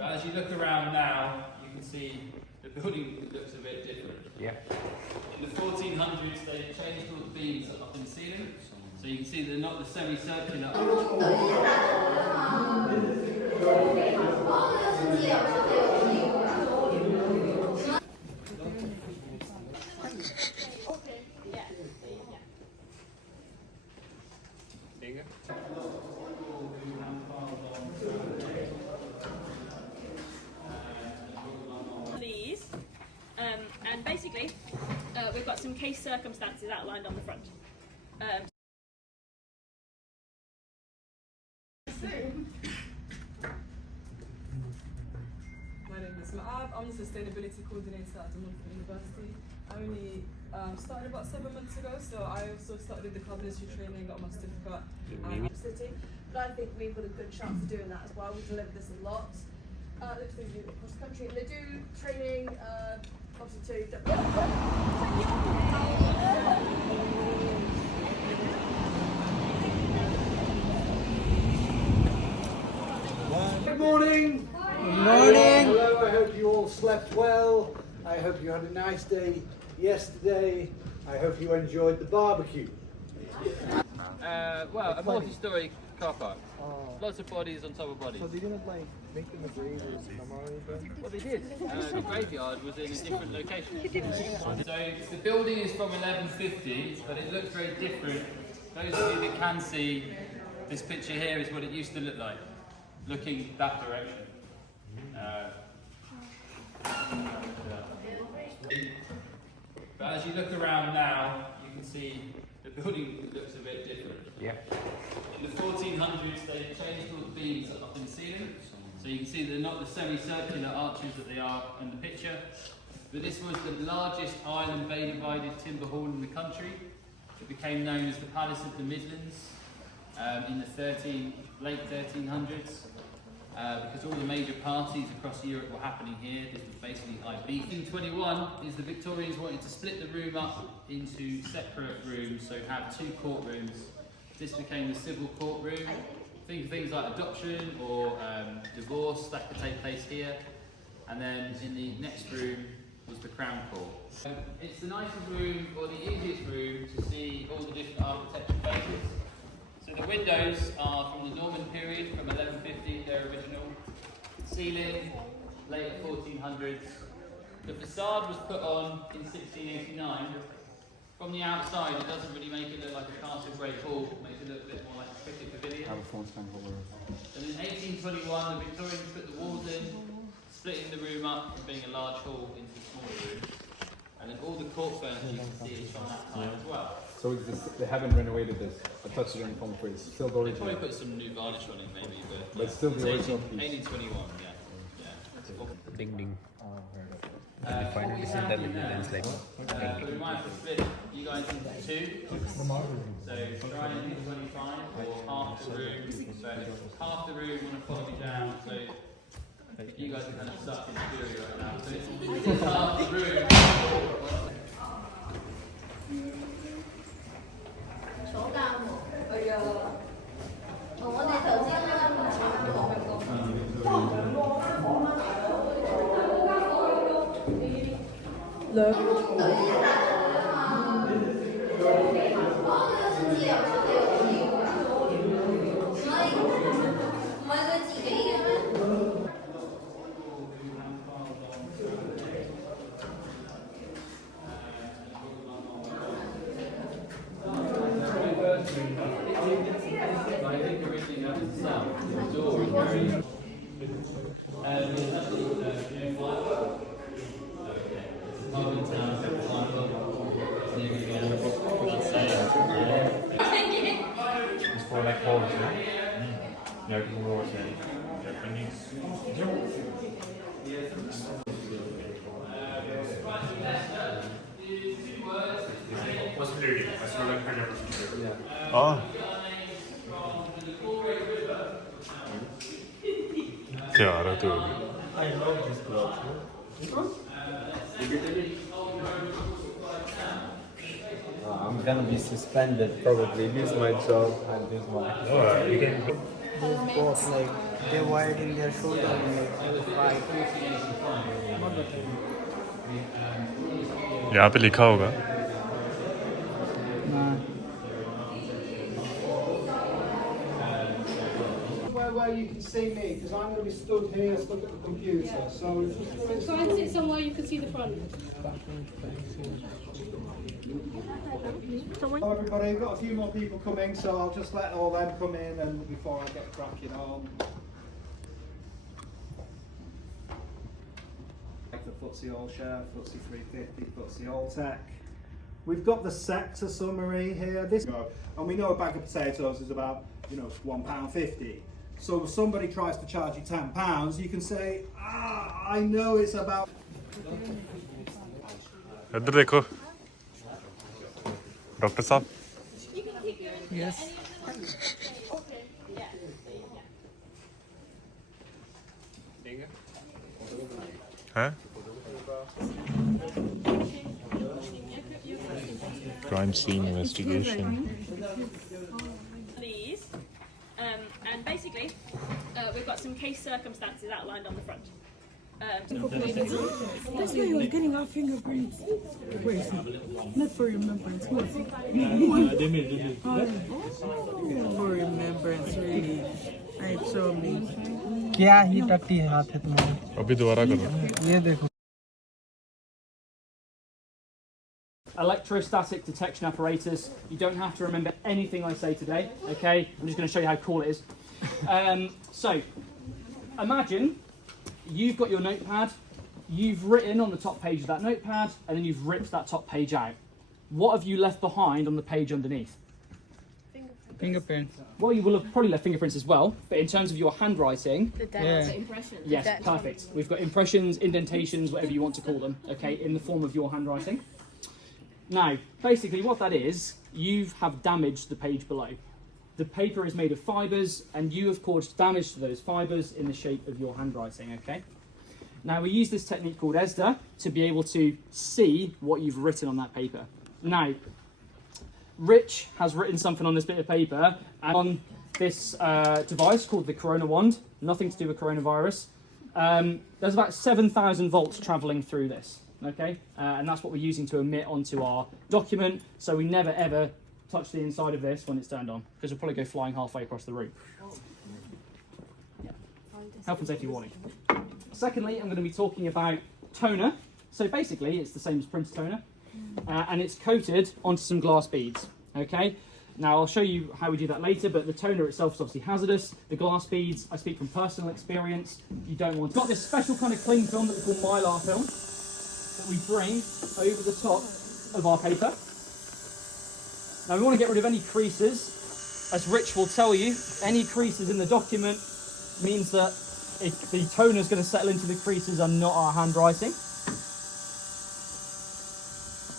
But as you look around now, you can see the building looks a bit different. Yeah. In the 1400s, they changed all the beams up in the ceiling. So you can see they're not the semicircular. These, and basically, we've got some case circumstances outlined on the front. My name is Ma'ab. I'm the Sustainability Coordinator at the Montfort University. I only started about 7 months ago, so I also started the carbon history training, got my certificate in City. But I think we've got a good chance of doing that as well. We deliver this a lot. Looks like we do it across the country, and they do training obviously too. Good morning. Good morning. Hello, I hope you all slept well. I hope you had a nice day yesterday. I hope you enjoyed the barbecue. Well, a multi-storey car park. Lots of bodies on top of bodies. So they didn't like make them a grave or some or anything? Well, they did. The graveyard was in a different location. So the building is from 1150, but it looks very different. Those of you that can see, this picture here is what it used to look like, looking that direction. But as you look around now, you can see the building looks a bit different. Yeah. In the 1400s, they changed all the beams up in the ceiling. So you can see they're not the semicircular arches that they are in the picture. But this was the largest island bay divided timber hall in the country. It became known as the Palace of the Midlands in the late 1300s. Because all the major parties across Europe were happening here. This was basically IB. 1821 is the Victorians wanted to split the room up into separate rooms, so have two courtrooms. This became the civil courtroom. Think of things like adoption or divorce, that could take place here. And then in the next room was the Crown Court. It's the nicest room, or the easiest room, to see all the different architecture phases. So the windows are from the Norman period, from 1150, they're original. Ceiling, late 1400s. The facade was put on in 1689. From the outside, it doesn't really make it look like a castle grade hall, it makes it look a bit more like a cricket pavilion. And in 1821, the Victorians put the walls in, splitting the room up from being a large hall into a smaller room. And then all the court furniture you can see is from that time as well. So it's just, they haven't renovated this, but touched it in front of it. Still the They original. probably put some new varnish on it maybe, but But still the it's original piece. 1821, yeah. Ding ding. We finally see that in the lens like. we might have to split you guys into two. So try and do 25 or half the room. So half the room want to follow me down. So you guys are kind of stuck in theory right now. So it's half the room. It's for like holes, right? Yeah, because we're always Japanese. What's flirting? That's for like kind of. Yeah. Oh. Chiaro, tu. I love this cloth. This one? I'm gonna be suspended probably. This is my job and this is my. Oh, you can. both like they wide in their shoulder and like wide. यहाँ पे लिखा होगा Where you can see me, because I'm going to be stood here, stuck at the computer. So just Try and sit somewhere you can see the front. Hello everybody, we've got a few more people coming, so I'll just let all them come in and before I get cracking on. Like the FTSE All Share, FTSE 350, FTSE All Tech. We've got the sector summary here. And we know a bag of potatoes is about, £1.50. So if somebody tries to charge you £10, you can say, I know it's about. इधर देखो doctor साहब Yes. हैं crime scene investigation These, and basically, we've got some case circumstances outlined on the front. That's why you're getting our fingerprints. Wait, not for remembrance. What? For remembrance, really. It's so amazing. क्या ही टट्टी हाथ है तुम्हारे? अभी दोबारा करो ये देखो. Electrostatic detection apparatus. You don't have to remember anything I say today, okay? I'm just going to show you how cool it is. So, imagine you've got your notepad, you've written on the top page of that notepad, and then you've ripped that top page out. What have you left behind on the page underneath? Fingerprints. Well, you will have probably left fingerprints as well, but in terms of your handwriting, The impression. yes, perfect. We've got impressions, indentations, whatever you want to call them, okay, in the form of your handwriting. Now, basically what that is, you have damaged the page below. The paper is made of fibres, and you have caused damage to those fibres in the shape of your handwriting, okay? Now, we use this technique called ESDA to be able to see what you've written on that paper. Now, Rich has written something on this bit of paper, and on this device called the Corona Wand, nothing to do with coronavirus, there's about 7,000 volts travelling through this, okay? And that's what we're using to emit onto our document, so we never ever touch the inside of this when it's turned on, because we'll probably go flying halfway across the room. Health and safety warning. Secondly, I'm going to be talking about toner. So basically, it's the same as printer toner, and it's coated onto some glass beads, okay? Now, I'll show you how we do that later, but the toner itself is obviously hazardous. The glass beads, I speak from personal experience. You don't want to. We've got this special kind of cling film that we call mylar film that we bring over the top of our paper. Now, we want to get rid of any creases. As Rich will tell you, any creases in the document means that the toner is going to settle into the creases and not our handwriting.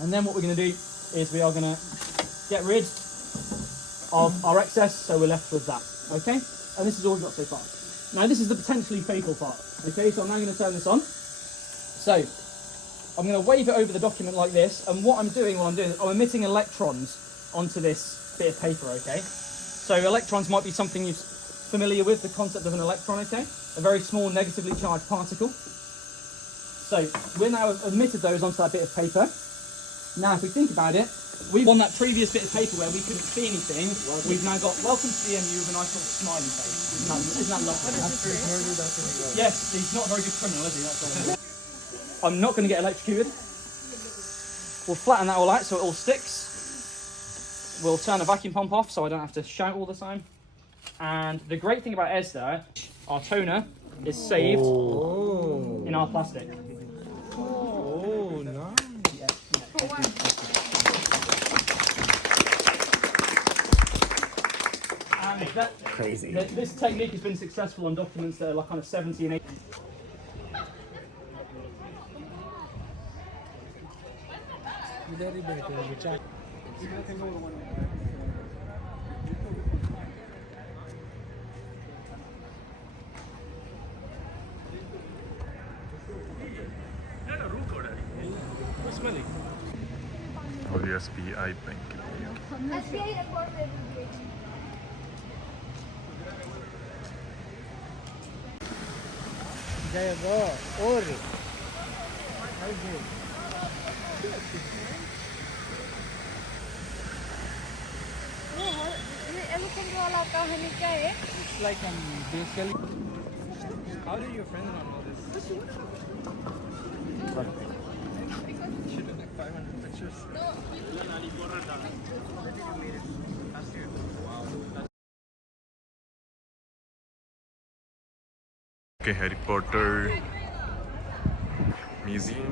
And then what we're going to do is we are going to get rid of our excess, so we're left with that, okay? And this is all we've got so far. Now, this is the potentially fatal part, okay? So I'm now going to turn this on. So I'm going to wave it over the document like this, and what I'm doing while I'm doing it, I'm emitting electrons onto this bit of paper, okay? So electrons might be something you're familiar with, the concept of an electron, okay? A very small negatively charged particle. So we're now emitted those onto that bit of paper. Now, if we think about it, we've on that previous bit of paper where we couldn't see anything, we've now got welcome to the MU with a nice little smiley face. Isn't that lovely? Yes, he's not a very good criminal, is he? That's all. I'm not going to get electrocuted. We'll flatten that all out so it all sticks. We'll turn the vacuum pump off so I don't have to shout all the time. And the great thing about ESDA, our toner is saved in our plastic. Oh, nice. And crazy. This technique has been successful on documents that are like kind of 70 and 80. और ये SBI bank. SBI report will be. 1 It's like basically. How did your friend know all this? Should have like 500 pictures. Okay, Harry Potter Museum.